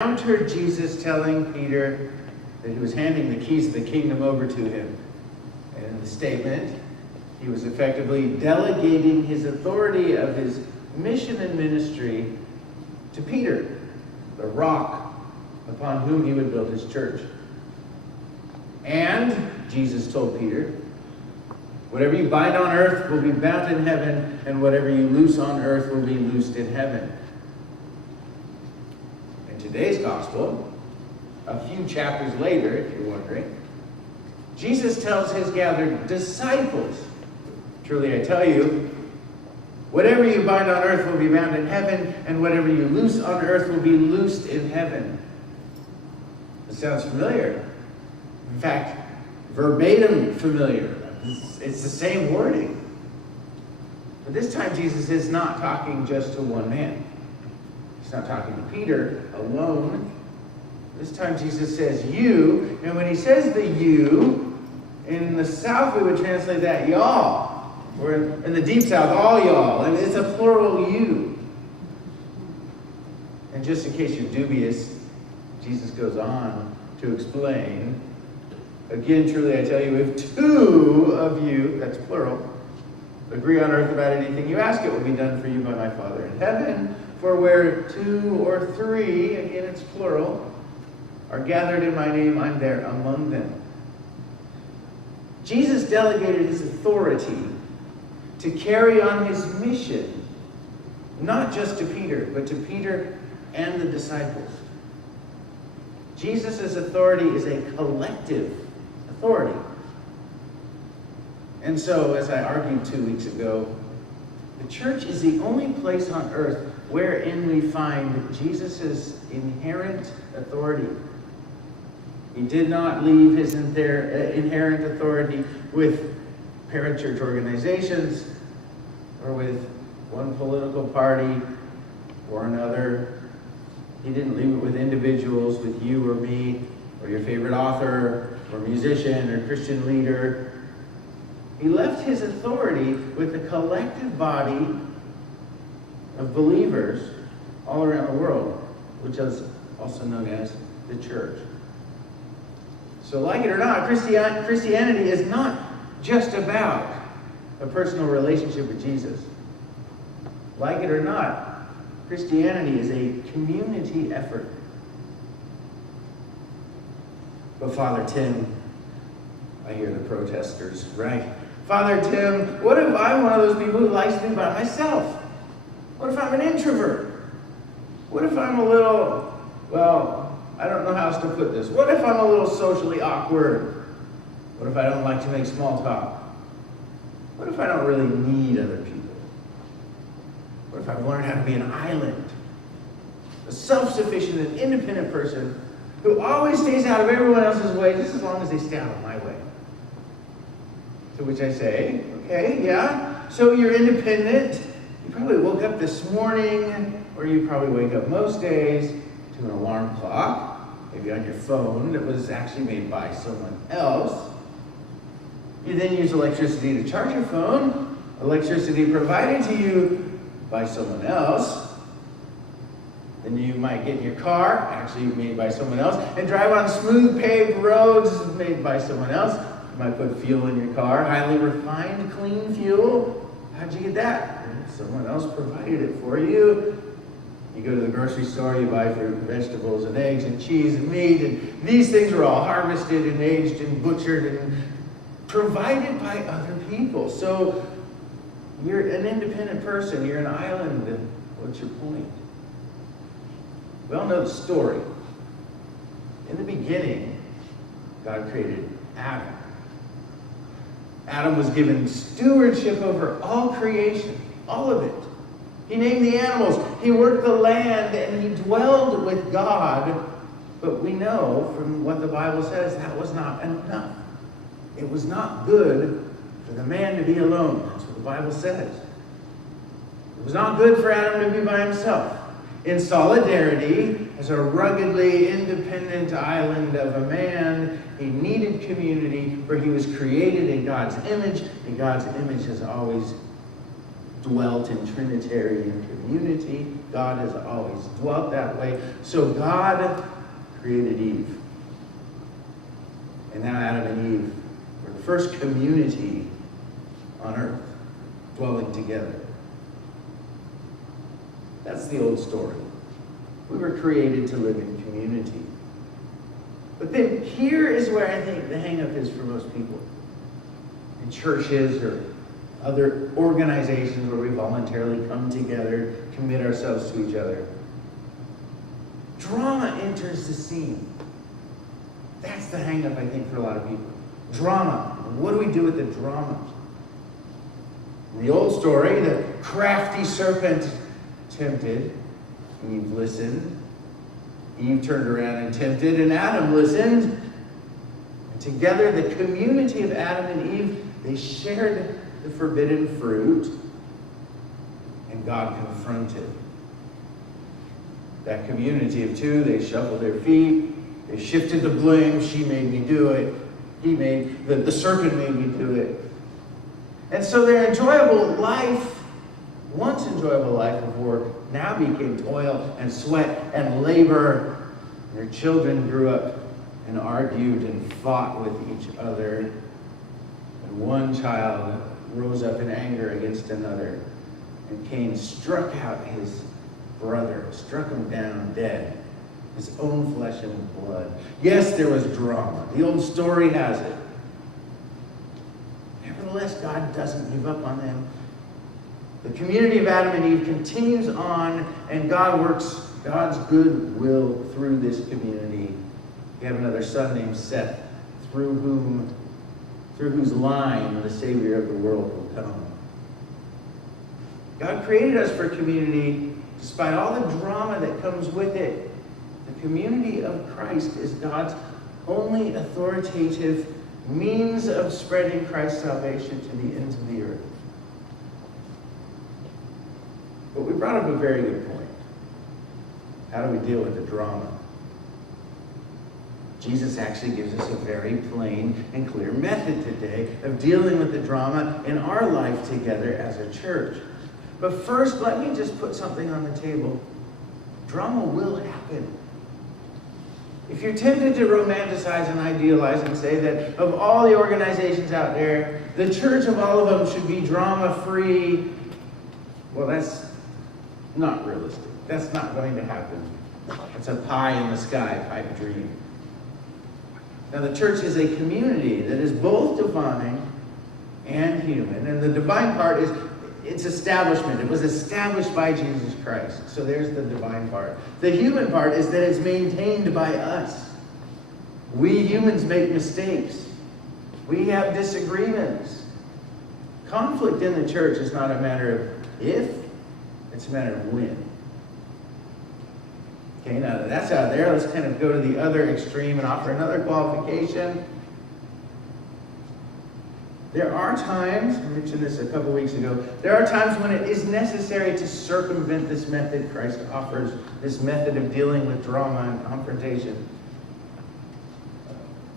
encountered Jesus telling Peter that he was handing the keys of the kingdom over to him. And in the statement, he was effectively delegating his authority of his mission and ministry to Peter, the rock upon whom he would build his church. And Jesus told Peter, whatever you bind on earth will be bound in heaven, and whatever you loose on earth will be loosed in heaven. In today's gospel, a few chapters later, if you're wondering, Jesus tells his gathered disciples, truly I tell you, whatever you bind on earth will be bound in heaven, and whatever you loose on earth will be loosed in heaven. It sounds familiar. In fact, verbatim familiar. It's the same wording. But this time Jesus is not talking just to one man. He's not talking to Peter alone. This time Jesus says you, and when he says the you, in the South we would translate that y'all, or in the Deep South, all y'all, and it's a plural you. And just in case you're dubious, Jesus goes on to explain, again, truly I tell you, if two of you, that's plural, agree on earth about anything you ask, it will be done for you by my Father in heaven. For where two or three, again it's plural, are gathered in my name, I'm there among them. Jesus delegated his authority to carry on his mission, not just to Peter, but to Peter and the disciples. Jesus' authority is a collective authority. And so, as I argued 2 weeks ago, the church is the only place on earth wherein we find Jesus' inherent authority. He did not leave his inherent authority with parachurch organizations or with one political party or another. He didn't leave it with individuals, with you or me, or your favorite author, or musician, or Christian leader. He left his authority with the collective body of believers all around the world, which is also known as the church. So like it or not, Christianity is not just about a personal relationship with Jesus. Like it or not, Christianity is a community effort. But Father Tim, I hear the protesters, right? Father Tim, what if I'm one of those people who likes to be by myself? What if I'm an introvert? What if I'm a little, well, I don't know how else to put this. What if I'm a little socially awkward? What if I don't like to make small talk? What if I don't really need other people? What if I've learned how to be an island? A self-sufficient and independent person who always stays out of everyone else's way just as long as they stay out of my way. To which I say, okay, yeah, so you're independent. You probably woke up this morning, or you probably wake up most days, to an alarm clock, maybe on your phone that was actually made by someone else. You then use electricity to charge your phone, electricity provided to you by someone else. Then you might get in your car, actually made by someone else, and drive on smooth paved roads made by someone else. You might put fuel in your car, highly refined, clean fuel. How'd you get that? Someone else provided it for you. You go to the grocery store, you buy fruit and vegetables and eggs and cheese and meat, and these things are all harvested and aged and butchered and provided by other people. So you're an independent person, you're an island, and what's your point? We all know the story. In the beginning, God created Adam. Adam was given stewardship over all creation, all of it. He named the animals, he worked the land, and he dwelled with God. But we know from what the Bible says that was not enough. It was not good for the man to be alone. That's what the Bible says. It was not good for Adam to be by himself. In solidarity, as a ruggedly independent island of a man, he needed community, for he was created in God's image, and God's image has always dwelt in Trinitarian community. God has always dwelt that way. So God created Eve. And now Adam and Eve were the first community on earth, dwelling together. That's the old story. We were created to live in community. But then here is where I think the hang-up is for most people. In churches or other organizations where we voluntarily come together, commit ourselves to each other. Drama enters the scene. That's the hang-up, I think, for a lot of people. Drama. What do we do with the drama? In the old story, the crafty serpent tempted. Eve listened. Eve turned around and tempted, and Adam listened. And together, the community of Adam and Eve, they shared the forbidden fruit, and God confronted. That community of two, they shuffled their feet, they shifted the blame. She made me do it. The serpent made me do it. And so their enjoyable life, once enjoyable life of work, now became toil and sweat and labor. Their children grew up and argued and fought with each other. And one child rose up in anger against another. And Cain struck out his brother, struck him down dead. His own flesh and blood. Yes, there was drama. The old story has it. Nevertheless, God doesn't give up on them. The community of Adam and Eve continues on, and God works God's good will through this community. We have another son named Seth, through whose line the Savior of the world will come. God created us for community, despite all the drama that comes with it. The community of Christ is God's only authoritative means of spreading Christ's salvation to the ends of the earth. But we brought up a very good point. How do we deal with the drama? Jesus actually gives us a very plain and clear method today of dealing with the drama in our life together as a church. But first, let me just put something on the table. Drama will happen. If you're tempted to romanticize and idealize and say that of all the organizations out there, the church of all of them should be drama-free, well, that's not realistic. That's not going to happen. It's a pie-in-the-sky type dream. Now, the church is a community that is both divine and human. And the divine part is its establishment. It was established by Jesus Christ. So there's the divine part. The human part is that it's maintained by us. We humans make mistakes. We have disagreements. Conflict in the church is not a matter of if, it's a matter of when. Okay, now that that's out there, let's kind of go to the other extreme and offer another qualification. There are times, I mentioned this a couple weeks ago, there are times when it is necessary to circumvent this method Christ offers, this method of dealing with drama and confrontation.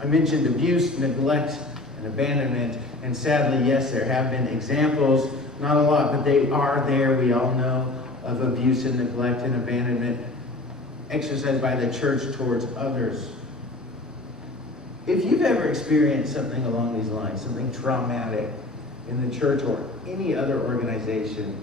I mentioned abuse, neglect, and abandonment, and sadly, yes, there have been examples, not a lot, but they are there, we all know, of abuse and neglect and abandonment exercised by the church towards others. If you've ever experienced something along these lines, something traumatic in the church or any other organization,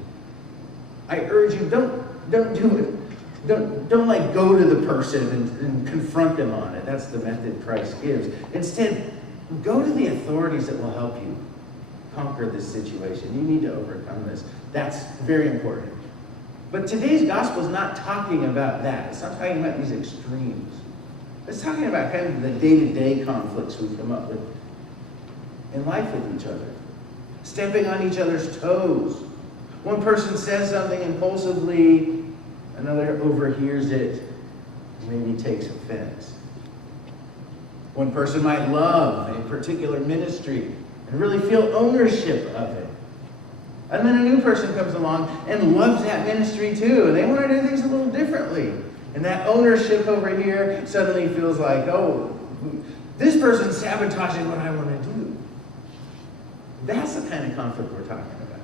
I urge you, don't do it. Don't like go to the person and confront them on it. That's the method Christ gives. Instead, go to the authorities that will help you conquer this situation. You need to overcome this. That's very important. But today's gospel is not talking about that. It's not talking about these extremes. It's talking about kind of the day-to-day conflicts we come up with in life with each other. Stepping on each other's toes. One person says something impulsively, another overhears it, and maybe takes offense. One person might love a particular ministry and really feel ownership of it. And then a new person comes along and loves that ministry too, and they want to do things a little differently. And that ownership over here suddenly feels like, oh, this person's sabotaging what I want to do. That's the kind of conflict we're talking about.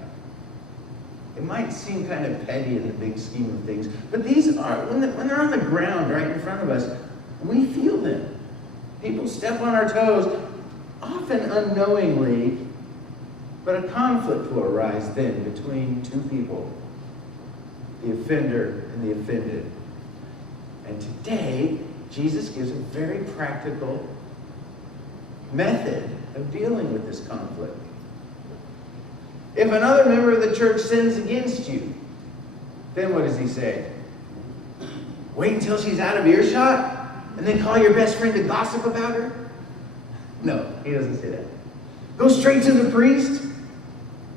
It might seem kind of petty in the big scheme of things, but these are, when they're on the ground right in front of us, we feel them. People step on our toes, often unknowingly, but a conflict will arise then between two people, the offender and the offended. And today, Jesus gives a very practical method of dealing with this conflict. If another member of the church sins against you, then what does he say? Wait until she's out of earshot and then call your best friend to gossip about her? No, he doesn't say that. Go straight to the priest.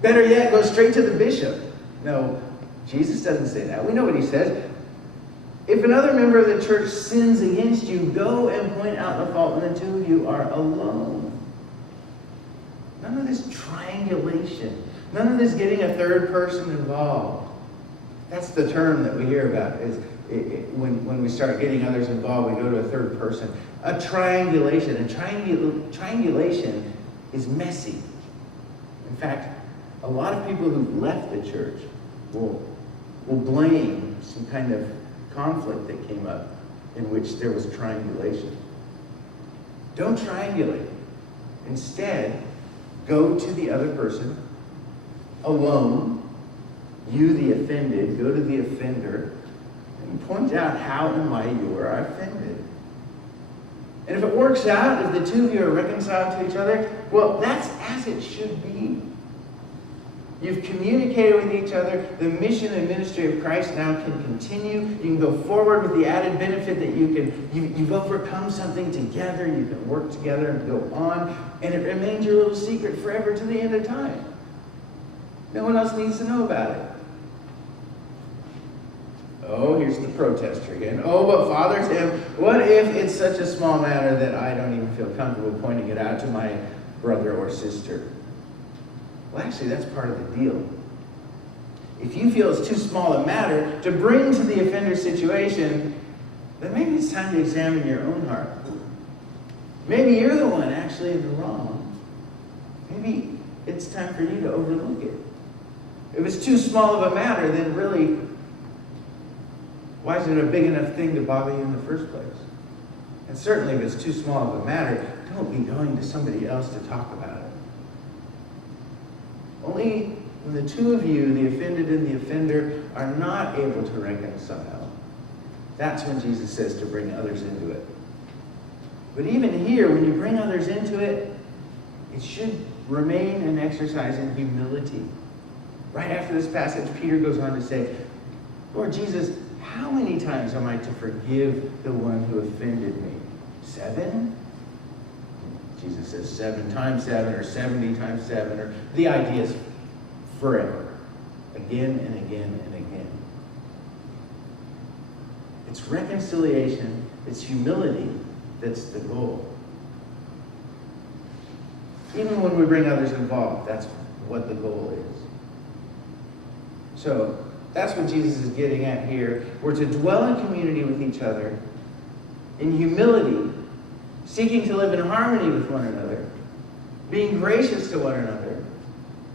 Better yet, go straight to the bishop. No, Jesus doesn't say that. We know what he says. If another member of the church sins against you, go and point out the fault when the two of you are alone. None of this triangulation. None of this getting a third person involved. That's the term that we hear about. When we start getting others involved, we go to a third person. A triangulation. And triangulation is messy. In fact, a lot of people who've left the church will blame some kind of conflict that came up in which there was triangulation. Don't triangulate. Instead, go to the other person alone. You, the offended, go to the offender and point out how and why you are offended. And if it works out, if the two of you are reconciled to each other, well, that's as it should be. You've communicated with each other. The mission and ministry of Christ now can continue. You can go forward with the added benefit that you've overcome something together. You can work together and go on. And it remains your little secret forever to the end of time. No one else needs to know about it. Oh, here's the protester again. Oh, but Father Tim, what if it's such a small matter that I don't even feel comfortable pointing it out to my brother or sister? Well, actually, that's part of the deal. If you feel it's too small a matter to bring to the offender situation, then maybe it's time to examine your own heart. Maybe you're the one actually in the wrong. Maybe it's time for you to overlook it. If it's too small of a matter, then really, why is it a big enough thing to bother you in the first place? And certainly if it's too small of a matter, don't be going to somebody else to talk about it. Only when the two of you, the offended and the offender, are not able to reconcile, that's when Jesus says to bring others into it. But even here, when you bring others into it, it should remain an exercise in humility. Right after this passage, Peter goes on to say, Lord Jesus, how many times am I to forgive the one who offended me? 7? Jesus says 7 times 7 or 70 times 7. Or the idea is forever. Again and again and again. It's reconciliation, it's humility that's the goal. Even when we bring others involved, that's what the goal is. So, that's what Jesus is getting at here. We're to dwell in community with each other, in humility, seeking to live in harmony with one another, being gracious to one another,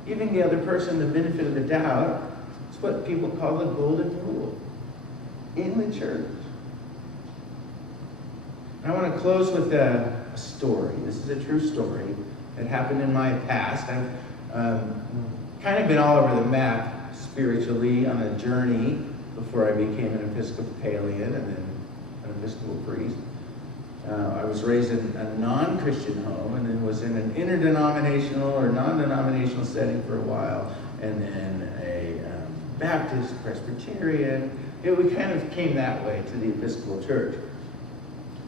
giving the other person the benefit of the doubt. It's what people call the golden rule in the church. I want to close with a story. This is a true story that happened in my past. I've kind of been all over the map spiritually on a journey before I became an Episcopalian and then an Episcopal priest. I was raised in a non-Christian home and then was in an interdenominational or non-denominational setting for a while, and then a Baptist, Presbyterian. We kind of came that way to the Episcopal Church.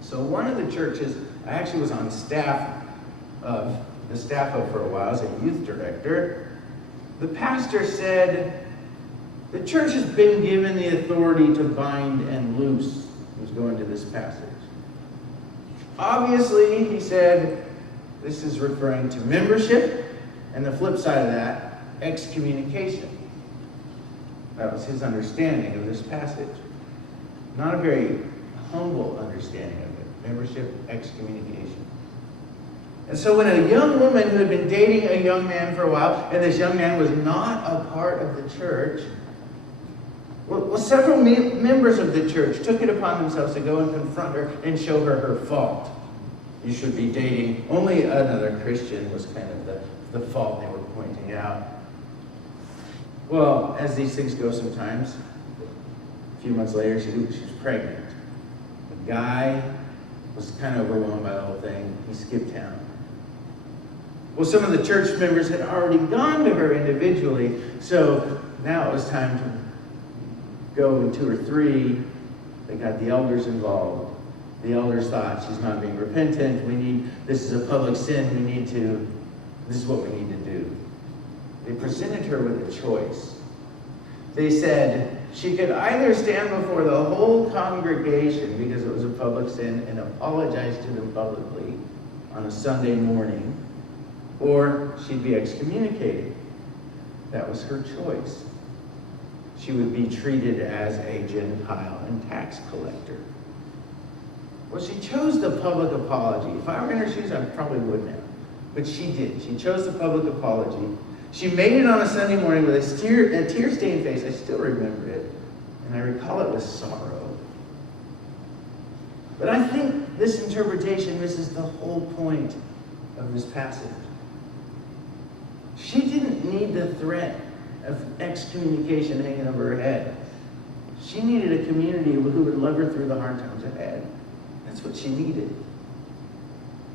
So one of the churches, I actually was on the staff of for a while as a youth director. The pastor said, the church has been given the authority to bind and loose. He was going to this passage. Obviously, he said, this is referring to membership, and the flip side of that, excommunication. That was his understanding of this passage. Not a very humble understanding of it. Membership, excommunication. And so when a young woman who had been dating a young man for a while, and this young man was not a part of the church, well, several members of the church took it upon themselves to go and confront her and show her her fault. You should be dating only another Christian was kind of the fault they were pointing out. Well, as these things go sometimes, a few months later, she was pregnant. The guy was kind of overwhelmed by the whole thing. He skipped town. Well, some of the church members had already gone to her individually, so now it was time to go in 2 or 3. They got the elders involved. The elders thought she's not being repentant. This is a public sin. This is what we need to do. They presented her with a choice. They said she could either stand before the whole congregation because it was a public sin and apologize to them publicly on a Sunday morning, or she'd be excommunicated. That was her choice. She would be treated as a Gentile and tax collector. Well, she chose the public apology. If I were in her shoes, I probably wouldn't have. But she did. She chose the public apology. She made it on a Sunday morning with a tear-stained face. I still remember it. And I recall it with sorrow. But I think this interpretation misses the whole point of this passage. She didn't need the threat of excommunication hanging over her head. She needed a community who would love her through the hard times ahead. That's what she needed.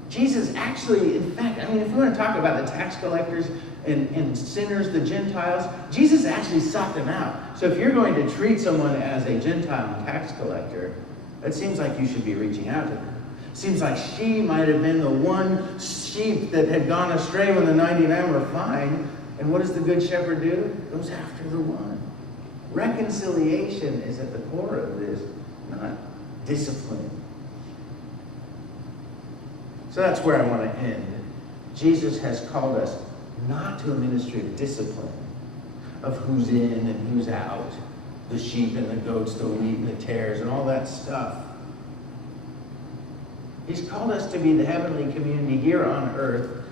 Jesus actually, in fact, if we want to talk about the tax collectors and sinners, the Gentiles, Jesus actually sought them out. So if you're going to treat someone as a Gentile and tax collector, it seems like you should be reaching out to them. Seems like she might have been the one sheep that had gone astray when the 99 were fine. And what does the good shepherd do? Goes after the one. Reconciliation is at the core of this, not discipline. So that's where I want to end. Jesus has called us not to a ministry of discipline, of who's in and who's out, the sheep and the goats, the wheat and the tares, and all that stuff. He's called us to be the heavenly community here on earth.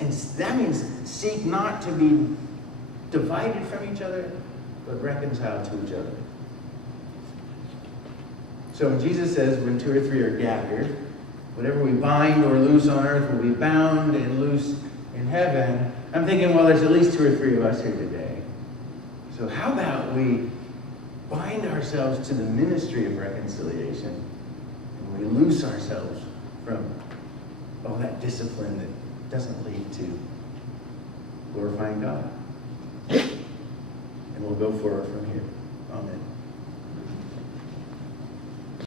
And that means seek not to be divided from each other, but reconciled to each other. So when Jesus says, when 2 or 3 are gathered, whatever we bind or loose on earth will be bound and loose in heaven, I'm thinking, well, there's at least 2 or 3 of us here today. So how about we bind ourselves to the ministry of reconciliation, and we loose ourselves from all that discipline that doesn't lead to glorifying God. And we'll go forward from here. Amen.